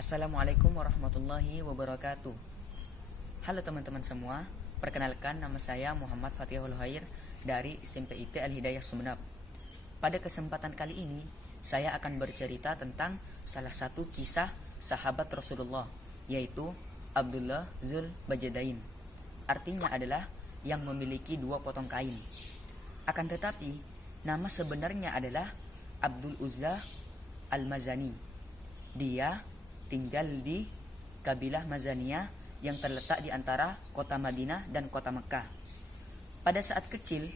Assalamualaikum warahmatullahi wabarakatuh. Halo teman-teman semua, perkenalkan nama saya Muhammad Fatihul Khair dari SMP IT Al-Hidayah Sumeneb. Pada kesempatan kali ini, saya akan bercerita tentang salah satu kisah sahabat Rasulullah, yaitu Abdullah Zul Bajadain. Artinya adalah yang memiliki dua potong kain. Akan tetapi, nama sebenarnya adalah Abdul Uzza Al-Mazani. Dia tinggal di kabilah Mazaniyah yang terletak di antara kota Madinah dan kota Mekah. Pada saat kecil,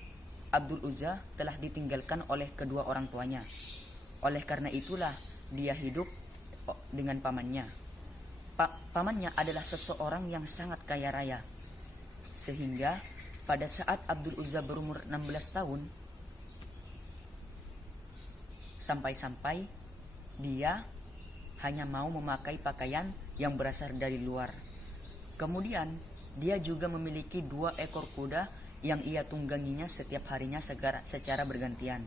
Abdul Uzza telah ditinggalkan oleh kedua orang tuanya. Oleh karena itulah dia hidup dengan pamannya. Pamannya adalah seseorang yang sangat kaya raya. Sehingga pada saat Abdul Uzza berumur 16 tahun, sampai-sampai dia hanya mau memakai pakaian yang berasal dari luar. Kemudian dia juga memiliki 2 ekor kuda yang ia tungganginya setiap harinya secara bergantian.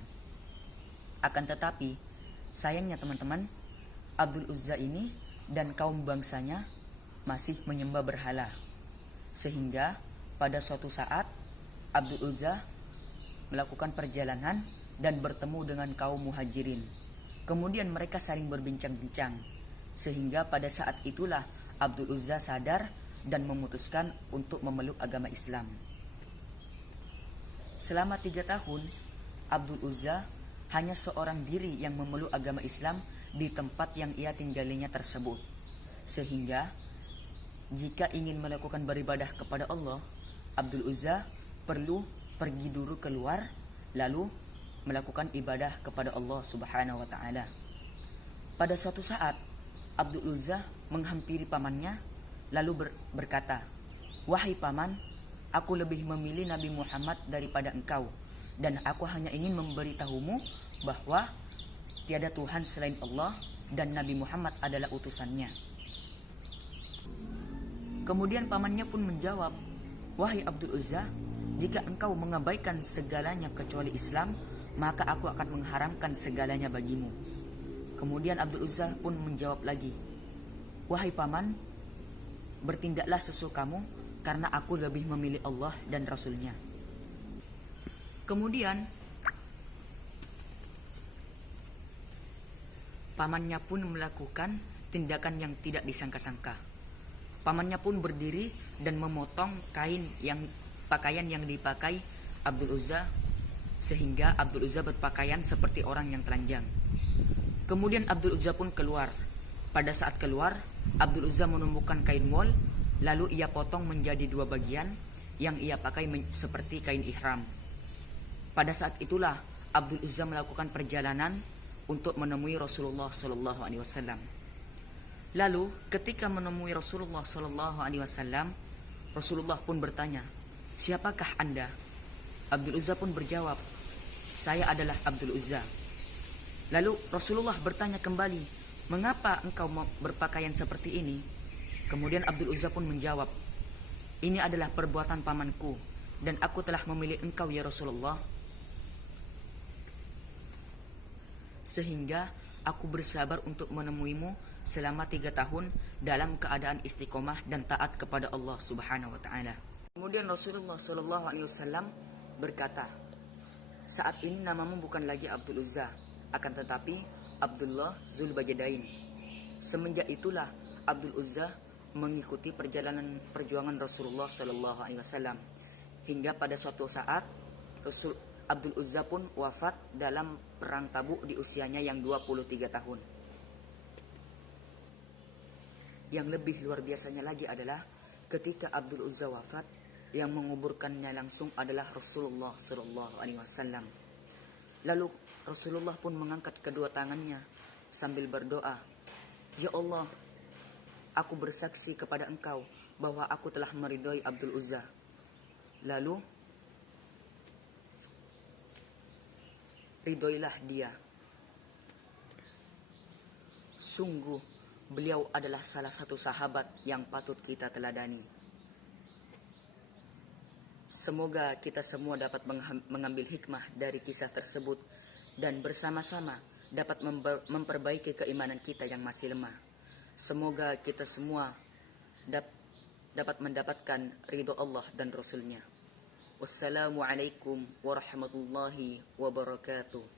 Akan tetapi, sayangnya teman-teman, Abdul Uzza ini dan kaum bangsanya masih menyembah berhala. Sehingga pada suatu saat Abdul Uzza melakukan perjalanan dan bertemu dengan kaum muhajirin. Kemudian mereka saling berbincang-bincang, sehingga pada saat itulah Abdul Uzza sadar dan memutuskan untuk memeluk agama Islam. Selama 3 tahun, Abdul Uzza hanya seorang diri yang memeluk agama Islam di tempat yang ia tinggalinya tersebut. Sehingga jika ingin melakukan beribadah kepada Allah, Abdul Uzza perlu pergi dulu keluar lalu melakukan ibadah kepada Allah Subhanahu wa taala. Pada suatu saat, Abdul Uzza menghampiri pamannya lalu berkata, "Wahai paman, aku lebih memilih Nabi Muhammad daripada engkau, dan aku hanya ingin memberitahumu bahwa tiada Tuhan selain Allah dan Nabi Muhammad adalah utusannya." Kemudian pamannya pun menjawab, "Wahai Abdul Uzza, jika engkau mengabaikan segalanya kecuali Islam, maka aku akan mengharamkan segalanya bagimu." Kemudian Abdul Uzza pun menjawab lagi, "Wahai paman, bertindaklah sesukamu karena aku lebih memilih Allah dan Rasulnya." Kemudian pamannya pun melakukan tindakan yang tidak disangka-sangka. Pamannya pun berdiri dan memotong pakaian yang dipakai Abdul Uzza, sehingga Abdul Uzza berpakaian seperti orang yang telanjang. Kemudian Abdul Uzza pun keluar. Pada saat keluar, Abdul Uzza menumbuhkan kain wol, lalu ia potong menjadi 2 bagian yang ia pakai seperti kain ihram. Pada saat itulah Abdul Uzza melakukan perjalanan untuk menemui Rasulullah Sallallahu Alaihi Wasallam. Lalu ketika menemui Rasulullah Sallallahu Alaihi Wasallam, Rasulullah pun bertanya, "Siapakah Anda?" Abdul Uzza pun berjawab, "Saya adalah Abdul Uzza." Lalu Rasulullah bertanya kembali, "Mengapa engkau berpakaian seperti ini?" Kemudian Abdul Uzza pun menjawab, "Ini adalah perbuatan pamanku, dan aku telah memilih engkau ya Rasulullah, sehingga aku bersabar untuk menemuimu selama 3 tahun dalam keadaan istiqomah dan taat kepada Allah Subhanahu wa taala." Kemudian Rasulullah sallallahu alaihi wasallam berkata, "Saat ini namamu bukan lagi Abdul Uzza, akan tetapi Abdullah Zul Bajadain." Semenjak itulah Abdul Uzza mengikuti perjuangan Rasulullah sallallahu alaihi wasallam, hingga pada suatu saat Abdul Uzza pun wafat dalam perang Tabuk di usianya yang 23 tahun. Yang lebih luar biasanya lagi adalah ketika Abdul Uzza wafat, yang menguburkannya langsung adalah Rasulullah sallallahu alaihi wasallam. Lalu Rasulullah pun mengangkat kedua tangannya sambil berdoa, "Ya Allah, aku bersaksi kepada engkau bahwa aku telah meridhoi Abdul Uzza." Lalu ridhoilah dia. Sungguh beliau adalah salah satu sahabat yang patut kita teladani. Semoga kita semua dapat mengambil hikmah dari kisah tersebut dan bersama-sama dapat memperbaiki keimanan kita yang masih lemah. Semoga kita semua dapat mendapatkan ridho Allah dan Rasul-Nya. Wassalamualaikum warahmatullahi wabarakatuh.